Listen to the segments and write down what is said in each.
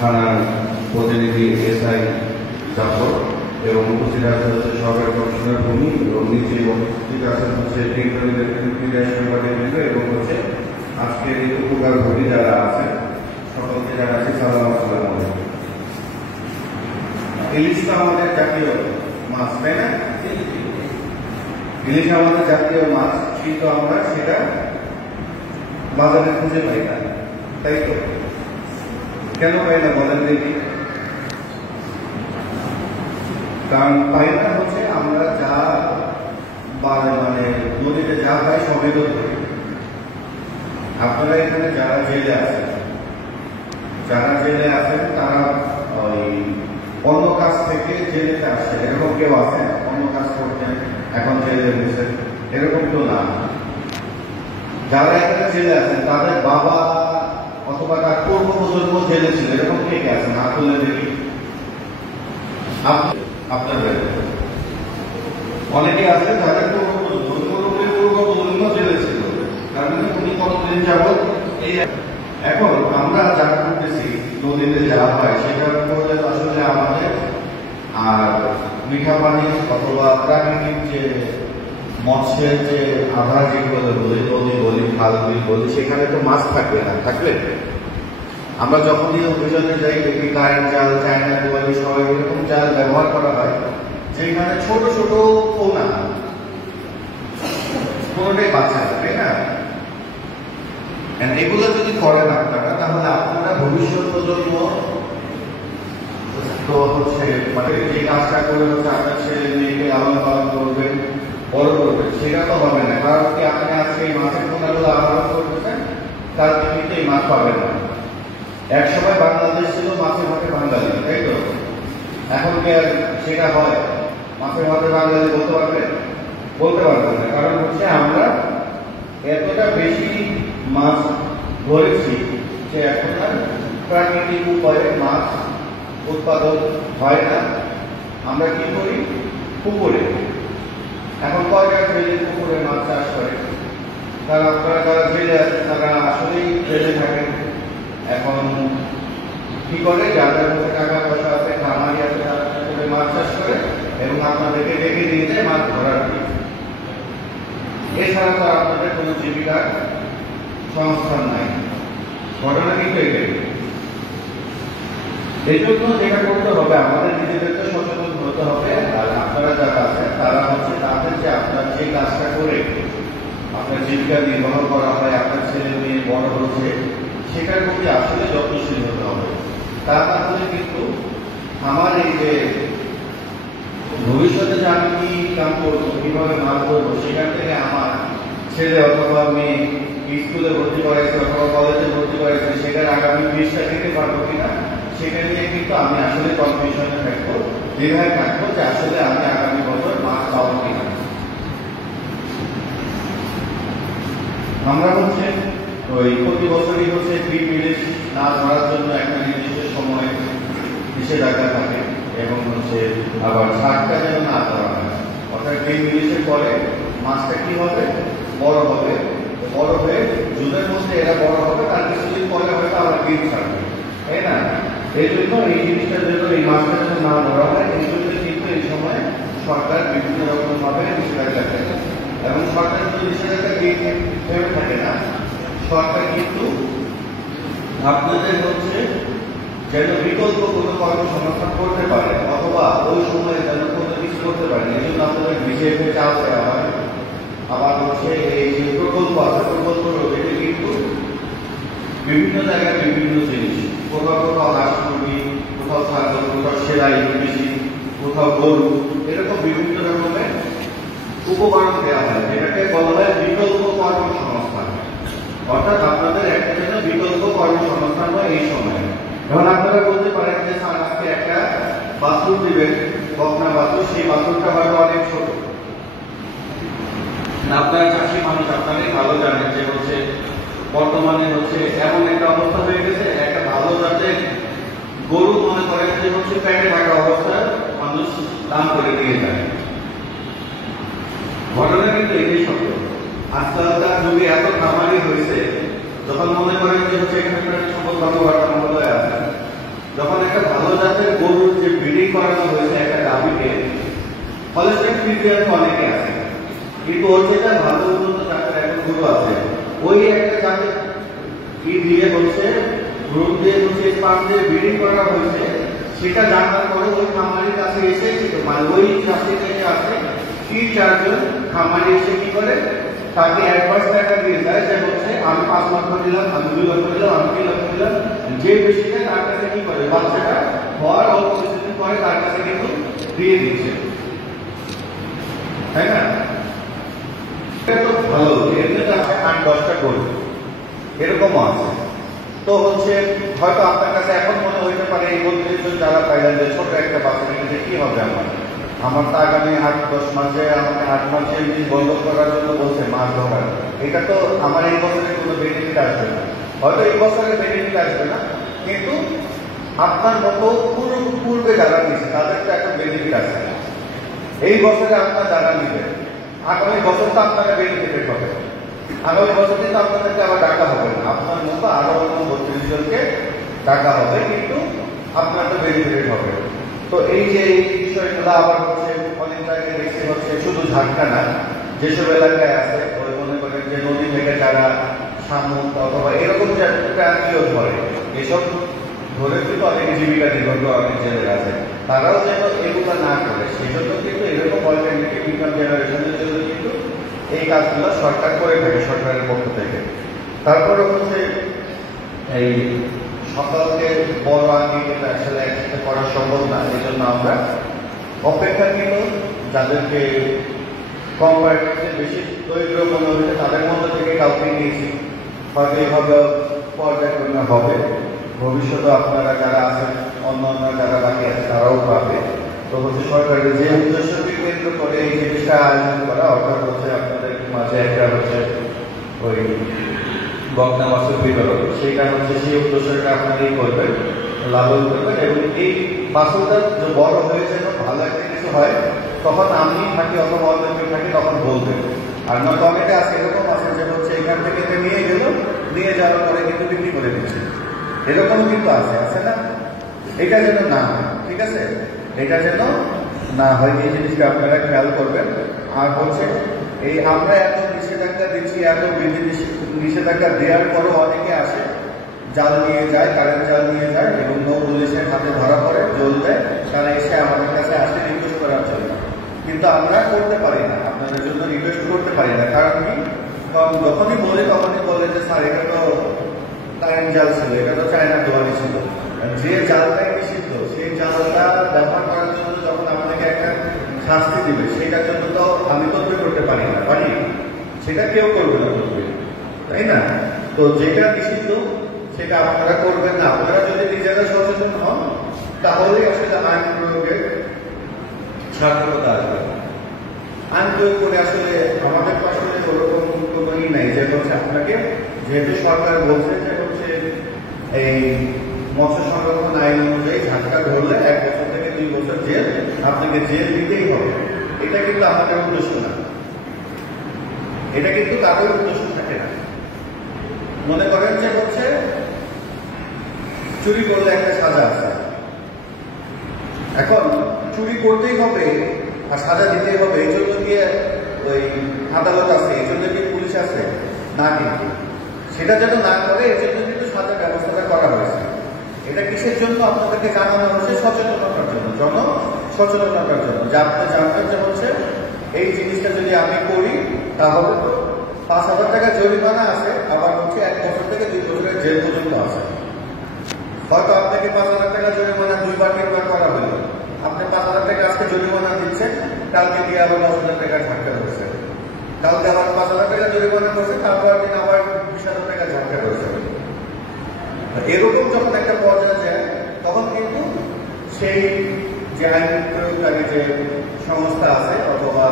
থানার প্রতিনিধি এসআই জাফর এবং উপস্থিত আছে হচ্ছে সরকারি কমিশনার ভূমি এবং নিচে উপস্থিত আছেন হচ্ছে এবং হচ্ছে আজকের এই উপকার ভূমি যারা আছেন সকলকে জানাচ্ছি সালাম আসসালামু আলাইকুম। ইলিশ তো আমাদের জাতীয় মাছ, তাই না? ইলিশ আমাদের জাতীয় মাছ, কিন্তু আমরা সেটা বাজারে খুঁজে পাই না, তাই তো? কেন পাই না বলেন দেখি? কারণ পাই না হচ্ছে আমরা যা মানে নদীতে যা পাই সবই তো ধরি। আপনারা এখানে যারা জেলে আছেন তারা ওই অন্য কাজ থেকে জেলেতে আসছে, এরকম কেউ আছে? অন্য কাজ করছেন এখন জেলে বসেন, এরকম তো না। যারা এখানে জেলে আছেন তাদের বাবা অথবা তার পূর্ব প্রজন্ম জেলে ছিল, এরকম কে কে আছেন? হাত তুলে দেখি। আপনাদের অনেকে আছে যাদের পূর্ব প্রজন্ম জেলে ছিল, তার মানে উনি কতদিন যাবত এই। এখন আমরা যা করতেছি নদীতে যা হয় সেটার উপরে আসলে আমাদের আর মিঠা পানি অথবা প্রাকৃতিক যে মৎস্যের যে আধার যেগুলো বলি, নদী বলি, খাল বলি, সেখানে তো মাছ থাকবে না। থাকবে আমরা যখনই অভিযানে যাই দেখি কারেন্ট জাল, চায়না বলি, সবাই এরকম জাল ব্যবহার করা হয় যেখানে ছোট ছোট পোনা, কোনোটাই বাঁচা, তাই না? এগুলো যদি করেন আপনারা, তাহলে আপনারা ভবিষ্যৎ প্রজন্ম তো হচ্ছে মানে যে কাজটা করে হচ্ছে আপনার ছেলে মেয়েকে লালন পালন করবেন, বড় করবেন, সেটা তো হবে না। কারণ কি আপনি আজকে এই মাছের পোনাগুলো আহরণ করতেছেন, তার কিন্তু এই মাছ পাবেন না। এক সময় বাংলাদেশ ছিল মাছে ভাতে বাঙালি, তাই তো? এখন কি আর সেটা হয়? মাছে ভাতে বাঙালি বলতে পারবেন? বলতে পারবেন না। কারণ হচ্ছে আমরা এতটা বেশি মাছ ধরেছি যে এখন আর প্রাকৃতিক উপায়ে মাছ উৎপাদন হয় না। আমরা কি করি? পুকুরে। এখন কয়টা জেলে পুকুরে মাছ চাষ করে? তারা আপনারা যারা জেলে আছেন তারা আসলেই জেলে থাকেন। এখন কি করে? যাদের মধ্যে টাকা পয়সা আছে, খামারি আছে, তারা মাছ চাষ করে এবং আপনাদেরকে ডেকে নিয়ে যায় মাছ ধরার জন্য। এছাড়া তো আপনাদের কোনো জীবিকার সংস্থান নাই। ঘটনা কিন্তু এটাই। এই জন্য যেটা করতে হবে, আমাদের নিজেদেরকে সচেতন হতে হবে। আর আপনারা যারা আছেন তারা হচ্ছে তাদের যে আপনার যে কাজটা করে আপনার জীবিকা নির্বাহ করা হয়, আপনার ছেলে মেয়ে বড় হচ্ছে, সেটার প্রতি আসলে যত্নশীল হতে হবে। তা না হলে কিন্তু আমার এই যে ভবিষ্যতে যে আমি কি কাম করবো, কিভাবে মাছ ধরবো, সেখান থেকে আমার ছেলে অথবা মেয়ে স্কুলে ভর্তি করাইছে অথবা কলেজে ভর্তি করাইছে, সেটার আগামী 20টা খেতে পারবো কিনা, সেটা নিয়ে কিন্তু আমি আসলে কনফিউশনে থাকবো, দ্বিধায় থাকবো যে আসলে আমি আগামী বছর মাছ পাবো কিনা। আমরা হচ্ছে ওই প্রতি বছরই হচ্ছে ডিপ ইলিশ না ধরার জন্য একটা নির্দিষ্ট সময় নিষেধাজ্ঞা থাকে এবং হচ্ছে আবার শাকটা যেন না ধরা হয়। অর্থাৎ ডিপ ইলিশের পরে মাছটা কি হবে? বড় হবে, বড় হয়ে জুনের মধ্যে এরা বড় হবে, তার কিছুদিন পরে হয়তো আবার ডিম ছাড়বে, তাই না? এই জন্য এই জিনিসটার জন্য এই মাছটা যেন না ধরা হয়, এই জন্য কিন্তু এই সময় সরকার বিভিন্ন রকম ভাবে নিষেধাজ্ঞা দেয়। এবং সরকার যদি নিষেধাজ্ঞা দিয়ে থাকে না, সরকার কিন্তু আপনাদের হচ্ছে যেন বিকল্প কোনো কর্মসংস্থান করতে পারে অথবা ওই সময়ে যেন কোনো কিছু করতে পারে, এই জন্য আপনাদের বিজেপি চাপ দেওয়া হয়। আবার হচ্ছে এই যে প্রকল্প আছে, প্রকল্প রয়েছে কিন্তু বিভিন্ন জায়গায় বিভিন্ন জিনিস, কোথাও কোথাও হাঁস মুরগি, কোথাও ছাগল, কোথাও সেলাই মেশিন, কোথাও গরু, এরকম বিভিন্ন রকমের উপকরণ দেওয়া হয়, যেটাকে বলা হয় বিকল্প কর্মসংস্থান। অর্থাৎ আপনাদের একটা যেন বিকল্প কর্মসংস্থান হয় এই সময়। এখন আপনারা বলতে পারেন যে স্যার আজকে একটা বাথরুম দিবেন, বকনা বাথরুম, সেই বাথরুমটা হয়তো অনেক ছোট। আপনারা চাষি মানুষ, আপনারাই ভালো জানেন যে হচ্ছে বর্তমানে হচ্ছে এমন একটা অবস্থা হয়ে গেছে, একটা ভালো জাতের গরু মনে করেন যে হচ্ছে প্যাটে থাকা অবস্থায় মানুষ দাম করে দিয়ে যায়। ঘটনা কিন্তু এটাই সত্য। আজকালকার যুগে এত খামারি হয়েছে, যখন মনে করেন যে হচ্ছে এখানে সম্পদ বাবু মহোদয় আছে, যখন একটা ভালো জাতের গরুর যে ব্রিডিং করানো হয়েছে একটা গাভীকে, হলস্টাইন ফ্রিজিয়ান অনেকে আছে, কিন্তু ওর যেটা ভালো উন্নত জাতের একটা গরু আছে, ওই একটা জাতের দিয়ে হচ্ছে গ্রুপ দিয়ে হচ্ছে স্পার্ম দিয়ে ব্রিডিং করা হয়েছে, সেটা জানার পরে ওই খামারের কাছে এসে ওই চাষি থেকে আসে 3-4 জন খামারে এসে কি করে তাকে অ্যাডভান্স টাকা দিয়ে দেয় যে হচ্ছে আমি 5 লক্ষ দিলাম, আমি 2 লক্ষ দিলাম, আমি 3 লক্ষ দিলাম, যে বেশি দেয় তার কাছে কি করে বাচ্চাটা হওয়ার অল্প কিছুদিন পরে তার কাছে কিন্তু দিয়ে দিচ্ছে, তাই না? এটা তো ভালো, এমনিতে আছে 8-10টা গরু এরকমও আছে। তো হচ্ছে হয়তো আপনার কাছে এখন মনে হইতে পারে এই 32 জন যারা পাইলেন যে ছোট একটা বাচ্চা নিতে কি হবে আমার তো আগামী 8-10 মাসে আমাকে 8 মাসে বন্ধ করার জন্য বলছে মাছ ধরার, এটা তো আমার এই বছরে কোনো বেনিফিট আসবে না, হয়তো এই বছরে বেনিফিট আসবে না, কিন্তু আপনার মতো পূর্বে যারা নিচ্ছে তাদের তো একটা বেনিফিট আসবে। এই বছরে আপনার যারা নিবে আগামী বছর তো আপনারা বেনিফিটেড হবে, আগামী বছর কিন্তু আপনাদেরকে আবার ডাকা হবে না, আপনার মতো আরো অন্য 32 জনকে ডাকা হবে, কিন্তু আপনার তো বেনিফিটেড হবে। তো এই যে এই বিষয়গুলো আবার হচ্ছে অনেক জায়গায় দেখছি হচ্ছে শুধু ঝাটকা না, যেসব এলাকায় আছে ওই মনে করেন যে নদী থেকে যারা শামুক অথবা এরকম যে প্রাণীও ধরে, এসব ধরে কিন্তু অনেক জীবিকা নির্ভর করে অনেক জেলেরা আছে, তারাও যেন এগুলো না করে সেই জন্য কিন্তু এরকম অল্টারনেটিভ ইনকাম জেনারেশনের জন্য কিন্তু এই কাজগুলো সরকার করে থাকে সরকারের পক্ষ থেকে। তারপরে হচ্ছে এই সকালকে বড় আগে কিন্তু আসলে একসাথে করা সম্ভব না, এই জন্য আমরা অপেক্ষাকৃত যাদেরকে কম্পারেটিভলি বেশি দরিদ্র মনে হয়েছে তাদের মধ্যে থেকে কাউকে নিয়েছি, হয়তো এইভাবে পর্যায়ক্রমে হবে, ভবিষ্যতে আপনারা যারা আছেন অন্য যারা বাকি আছে তারাও পাবে। তো হচ্ছে সরকারের যে উদ্দেশ্যকে কেন্দ্র করে এই জিনিসটা আয়োজন করা, অর্থাৎ হচ্ছে আপনাদের মাঝে একটা হচ্ছে ওই বকনা মাছের বিতরণ, সেইটা হচ্ছে সেই উদ্দেশ্যটা আপনারাই করবেন, লালন করবেন, এবং এই বাছুরটা বড় হয়ে যেন ভালো একটা কিছু হয় তখন আমি থাকি অথবা অন্য কেউ থাকি তখন বলবেন। আর নয়তো অনেকে আছে এরকম আছে যে হচ্ছে এখান থেকে নিয়ে গেল, নিয়ে যাওয়ার পরে কিন্তু বিক্রি করে দিচ্ছে, এরকম কিন্তু আছে না? এটা যেন না হয়, ঠিক আছে? এটা যেন না হয়, এই জিনিসটা আপনারা খেয়াল করবেন। আর হচ্ছে এই আমরা এত নিষেধাজ্ঞা দিচ্ছি, এত নিষেধাজ্ঞা দেওয়ার পরও অনেকে আসে, জাল নিয়ে যায়, কারেন্ট জাল নিয়ে যায় এবং নৌ পুলিশের হাতে ধরা পড়ে, জল দেয়, তারা এসে আমাদের কাছে আসে রিকোয়েস্ট করার জন্য, কিন্তু আমরা করতে পারি না, আপনাদের জন্য রিকোয়েস্ট করতে পারি না। কারণ কি, যখনই বলে তখনই বলে যে স্যার এটা তো কারেন্ট জাল ছিল, এটা তো চায়নার দোয়ানি ছিল, যে জালটাই নিষিদ্ধ সেই জালটা ব্যবহার করার জন্য যখন আমাদেরকে একটা শাস্তি দিবে সেটার জন্য তো আমি তদবির করতে পারি না, পারি সেটা কেউ করবে না তদবির, তাই না? তো যেটা নিষিদ্ধ সেটা আপনারা করবেন না। আপনারা যদি নিজেরা সচেতন হন তাহলেই আসলে আইন প্রয়োগের সার্থকতা আসবে। আইন প্রয়োগ করে আসলে আমাদের তো আসলে ওরকম কোনো ই নাই যে হচ্ছে আপনাকে, যেহেতু সরকার বলছে যে হচ্ছে এই মৎস্য সংরক্ষণ আইন অনুযায়ী ঝাটকা ধরলে 1 বছর থেকে 2 বছর জেল, আপনাকে জেল দিতেই হবে, এটা কিন্তু আমাদের উদ্দেশ্য না, এটা কিন্তু কারোর উদ্দেশ্য থাকে না। মনে করেন যে হচ্ছে চুরি করলে একটা সাজা আছে, এখন চুরি করতেই হবে আর সাজা দিতেই হবে, এই জন্য গিয়ে ওই আদালত আছে, এই জন্য কি পুলিশ আছে না, কিন্তু সেটা যেন না করে এই জন্য কিন্তু সাজা ব্যবস্থাটা করা হয়েছে। এটা কিসের জন্য আপনাদেরকে জানানো হচ্ছে? সচেতনতার জন্য, জন সচেতনতার জন্য, যে আপনি জানবেন যে হচ্ছে এই জিনিসটা যদি আমি করি তাহলে তো 5,000 টাকা জরিমানা আছে, আবার হচ্ছে 1 বছর থেকে 2 বছরের জেল পর্যন্ত আছে। হয়তো আপনাকে 5,000 টাকা জরিমানা 2-3 বার করা হলো, আপনি 5,000 টাকা আজকে জরিমানা দিচ্ছেন, কালকে গিয়ে আবার 10,000 টাকা ঝাটকা রয়েছে, কালকে আবার 5,000 টাকা জরিমানা করছে, তারপর দিন আবার 20,000 টাকা ঝাটকা রয়েছে। এরকম যখন একটা পর্যায়ে যায় তখন কিন্তু সেই যে আইন প্রয়োগকারী যে সংস্থা আছে অথবা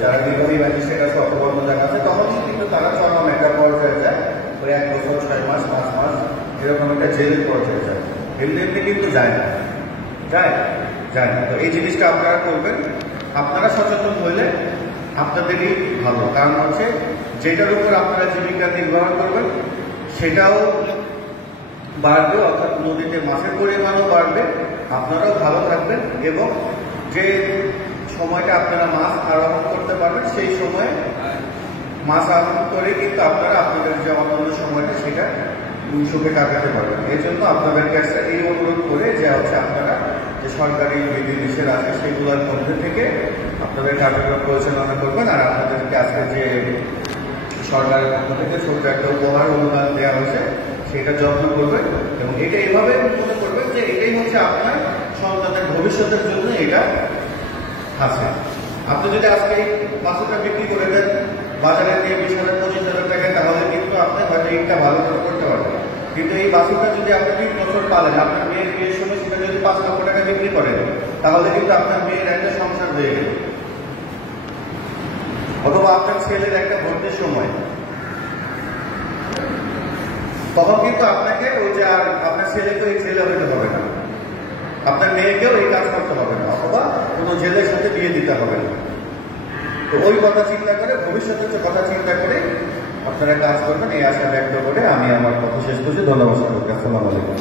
যারা নির্বাহী ম্যাজিস্ট্রেট আছে অথবা অন্য জায়গা আছে, তখনই কিন্তু তারা চরম একটা পর্যায়ে যায়, ওই 1 বছর 6 মাস 5 মাস এরকম একটা জেলের পর্যায়ে যায়, এমনি কিন্তু যায় না, যায় না। তো এই জিনিসটা আপনারা করবেন, আপনারা সচেতন হইলে আপনাদেরই ভালো, কারণ হচ্ছে যেটার উপর আপনারা জীবিকা নির্বাহ করবেন সেটাও বাড়বে, অর্থাৎ নদীতে মাছের পরিমাণও বাড়বে, আপনারাও ভালো থাকবেন এবং যে সময়টা আপনারা মাছ আরোহণ করতে পারবেন সেই সময়ে মাছ আরোহণ করে কিন্তু আপনারা আপনাদের যে অন্যান্য সময়টা সেটা সুখে কাটাতে পারবেন। এই জন্য আপনাদের কাছে এই অনুরোধ করে যে হচ্ছে আপনারা যে সরকারি বিধিনিষেধ আছে সেগুলোর মধ্যে থেকে আপনাদের কার্যক্রম পরিচালনা করবেন। আর আপনাদেরকে আজকে যে সরকারের পক্ষ থেকে ছোট একটা উপহার অনুদান দেওয়া হয়েছে সেটা যত্ন করবেন এবং এটা এইভাবে মনে করবেন যে এটাই হচ্ছে আপনার সন্তানের ভবিষ্যতের জন্য এটা আছে। আপনি যদি আজকে এই বাছুরটা বিক্রি করে দেন বাজারে দিয়ে 20,000 25,000 টাকা, তাহলে কিন্তু আপনি হয়তো এইটা ভালো করে করতে পারবেন। কিন্তু এই বাছুরটা যদি আপনি 20 বছর পালেন, আপনার মেয়ের বিয়ের সময় সেটা যদি 5 লক্ষ টাকা বিক্রি করেন, তাহলে কিন্তু আপনার মেয়ের একটা সংসার হয়ে গেল। অথবা আপনার ছেলের একটা ভর্তির সময়, তখন কিন্তু আপনাকে ওই যে আর আপনার ছেলেকে এই ছেলে হইতে হবে না, আপনার মেয়েকেও এই কাজ করতে হবে না, অথবা কোনো জেলের সাথে বিয়ে দিতে হবে না। তো ওই কথা চিন্তা করে, ভবিষ্যতের যে কথা চিন্তা করে আপনারা কাজ করবেন, এই আশা ব্যক্ত করে আমি আমার কথা শেষ করছি। ধন্যবাদ সকলকে। আসসালামু আলাইকুম।